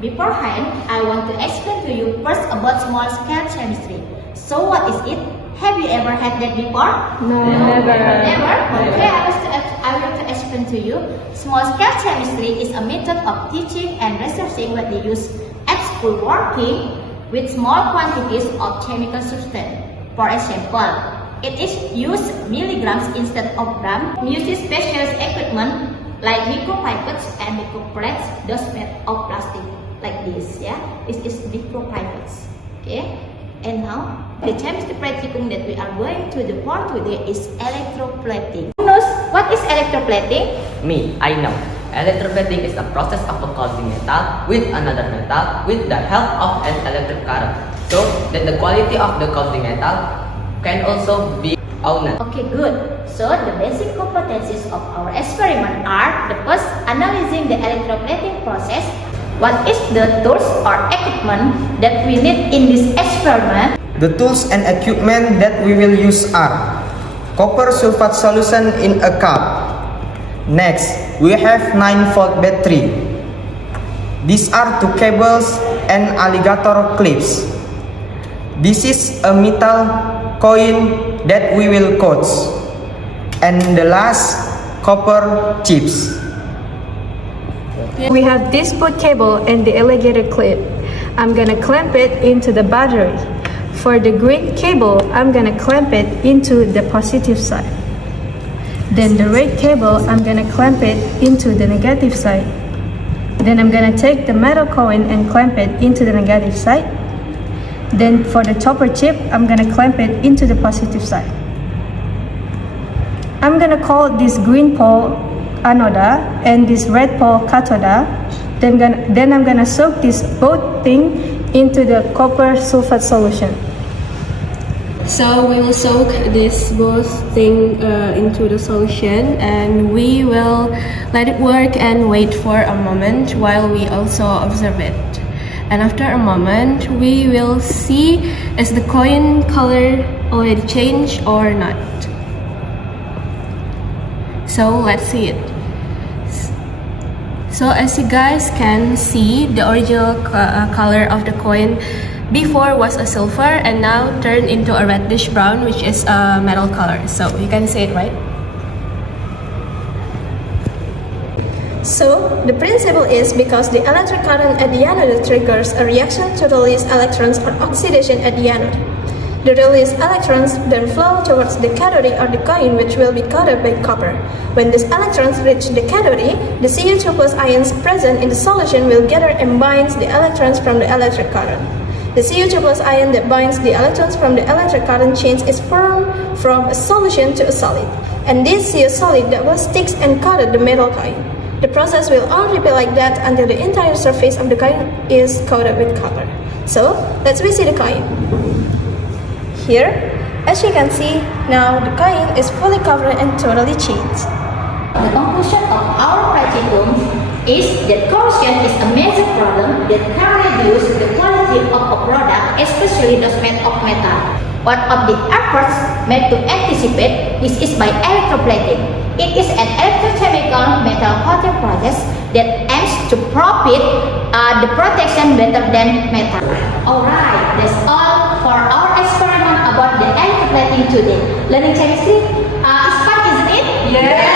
Beforehand, I want to explain to you first about small-scale chemistry. So what is it? Have you ever had that before? No, never. Never? Okay, I will explain to you. Small-scale chemistry is a method of teaching and researching what they use at school working with small quantities of chemical substance. For example, it is used milligrams instead of grams. Uses special equipment like micropipettes and microplates, those made of plastic like this. Yeah, this is micropipettes. Okay, and now the chemistry practicum that we are going to do for today is electroplating. Who knows what is electroplating? Me, I know. Electroplating is a process of coating metal with another metal with the help of an electric current, so that the quality of the coating metal can also be known. Okay, good. So the basic competencies of our experiment are: the first, analyzing the electroplating process. What is the tools or equipment that we need in this experiment? The tools and equipment that we will use are copper sulfate solution in a cup. Next, we have 9-volt battery. These are 2 cables and alligator clips. This is a metal coin that we will coat. And the last, copper chips. We have this boot cable and the alligator clip. I'm gonna clamp it into the battery. For the green cable, I'm gonna clamp it into the positive side. Then the red cable, I'm gonna clamp it into the negative side. Then I'm gonna take the metal coin and clamp it into the negative side. Then for the copper chip, I'm gonna clamp it into the positive side. I'm gonna call this green pole anoda and this red pole cathoda. Then I'm gonna soak this both thing into the copper sulfate solution. So we will soak this both thing into the solution, and we will let it work and wait for a moment while we also observe it. And after a moment, we will see is the coin color already changed or not. So let's see it. So as you guys can see, the original color of the coin before was a silver and now turned into a reddish brown, which is a metal color. So you can see it, right? So, the principle is because the electric current at the anode triggers a reaction to release electrons or oxidation at the anode. The released electrons then flow towards the cathode or the coin, which will be coated by copper. When these electrons reach the cathode, the CO2 plus ions present in the solution will gather and binds the electrons from the electric current. The CO2 plus ion that binds the electrons from the electric current change is formed from a solution to a solid. And this CO solid that was sticks and coated the metal coin. The process will all repeat like that until the entire surface of the coin is coated with copper. So, let's reset the coin. Here, as you can see, now the coin is fully covered and totally changed. The conclusion of our practicum is that corrosion is a major problem that can reduce the quality of a product, especially those made of metal. One of the efforts made to anticipate this is by electroplating. It is an electrochemical metal coating process that aims to provide the protection better than metal. Alright, that's all for our experiment about the electroplating today. Learning chemistry is fun, isn't it? Yeah.